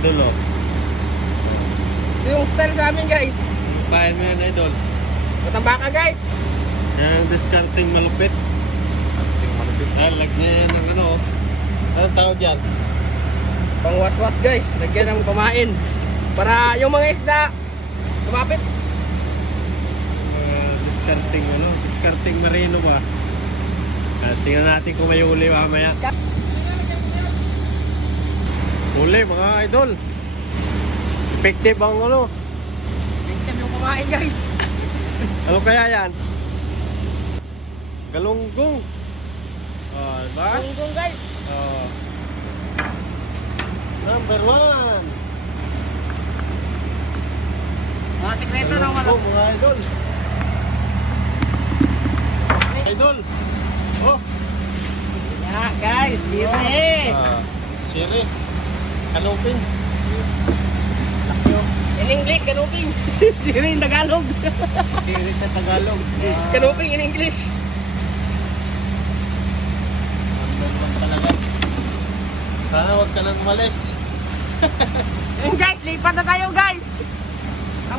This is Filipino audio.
idol, oh. Ito yung style sa amin guys. Pahin mo yan, idol. Matambaka guys. Yan ang discarding malupit. Lag niya yan ng ano, oh. Anong tawag yan? Pangwaswas guys. Lagyan ng kumain. Para yung mga isda kumapit. Discarding ano, discarding marino ba? Tingnan natin kung may uli mamaya. Uli mga idol. Effective ang ano. Lagyan yung kumain guys. Ano kaya yan? Galunggong. Oh, diba? Tunggong guys. Oh. Number 1. Mga sekreto ng ano. Mga idol. Idol. Oh. Yeah guys. Siri. Siri. Kanupin. In English, kanuping. Siri in Tagalog. Siri sa Tagalog. Kanuping in English. Talaga. Sana huwag ka nang umalis. Yun guys, lipat na tayo guys.